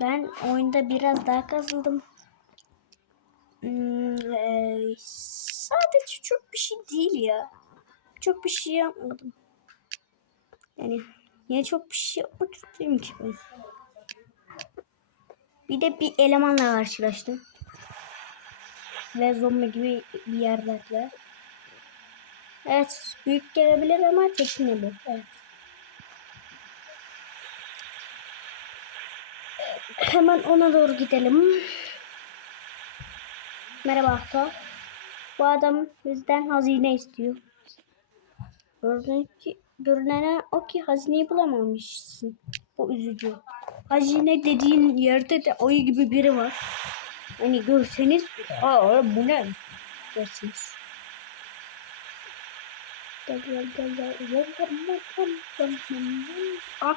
Ben oyunda biraz daha kazıldım. Hmm, eee, sadece çok bir şey değil ya. Çok bir şey yapmadım. Yani niye çok bir şey yapmak ki ben? Bir de bir elemanla karşılaştım. Ve zombi gibi bir yerlerle. Evet büyük gelebilir ama tekne bu. Evet. Hemen ona doğru gidelim. Merhaba Ahto. Bu adam bizden hazine istiyor. Görünen ki, görünene o ki hazineyi bulamamışsın. Bu üzücü. Hazine dediğin yerde de ayı gibi biri var. Hani görseniz aa bu ne? Dersiniz. Gel, gel, gel, gel. Ah.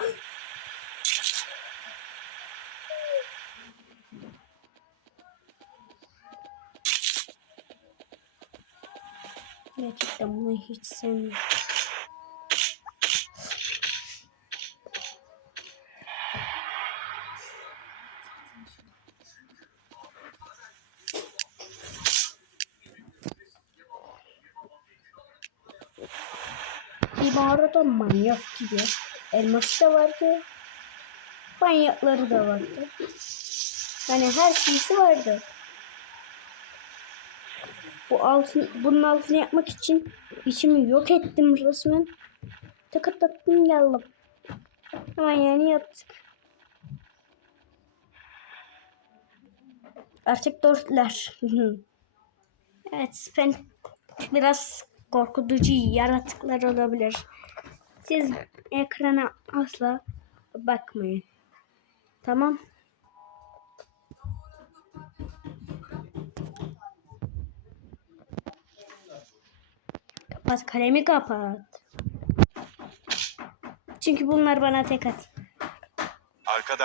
Gerçekten bunu hiç sevmiyorum. Mağarada manyak gibi. Elması da vardı. Manyakları da vardı. Yani her şeysi vardı. Bu altın, bunun altını yapmak için içimi yok ettim resmen. Tıkırtattım geldim. Hemen yani yaptık. Artık dörtler. evet ben biraz korkutucu yaratıklar olabilir. Siz ekrana asla bakmayın. Tamam. Kapat kalemi kapat. Çünkü bunlar bana tek at.